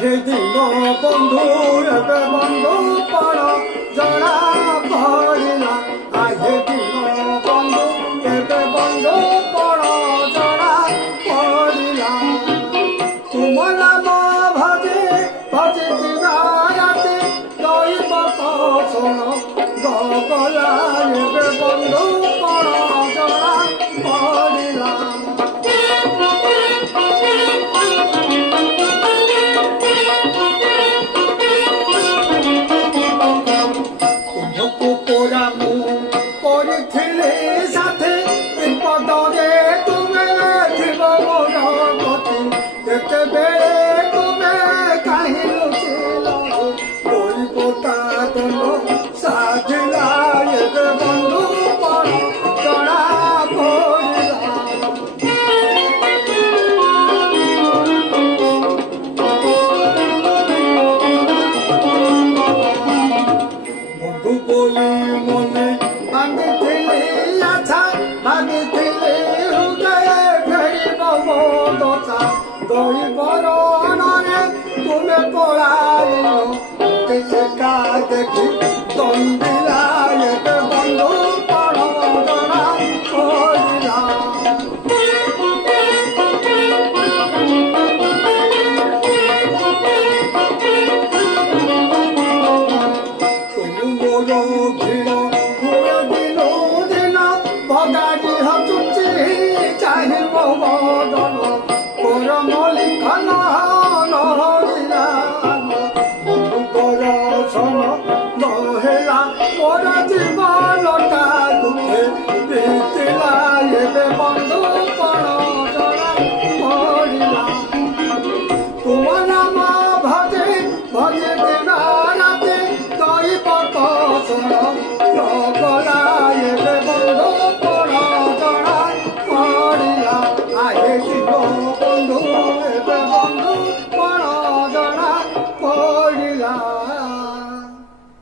আহে দিন বন্ধু ଏବେ বন্ধু পড় জଣା পড়িলা আহে দিন বন্ধু ଏବେ বন্ধু পড় জଣା পড়িলা তুম নাম ভজে ভজে দিন রাতে দৈব শোণ গলা ଏବେ বন্ধু পড় জଣା পড়িলা କରିଥିଲେ ସାଥେ ବିପଦରେ ତୁମେ ଥିବ ମୋର ଗତି ଯେତେବେଳେ ତୁମେ କାହିଁ ଲୁଚିଲ ପୋତା ତୁମ ସାଥିଲା ଏବେ ବନ୍ଧୁ ପଣ ଜଣା ପଡ଼ିଲା ବନ୍ଧୁ ବୋଲି ମନେ ভাঙিছিলে আছা ভাঙিছিলে হৃদয়ে ফেরিব দশা দই বরণরে তুমি পড়াইল সেকা দেখি দণ্ডিলা এবে বন্ধু পড় জনা পড়িলা তুমি মোর ভিড় ভগাড়ি হচুচি চাহিব বদন করম লিখন নহরিলা দর্শন নহেলা মোর জীবনটা দুঃখে বিতিলা এবে বন্ধু পণ জনা পড়িলা তুম নাম ভজে ভজে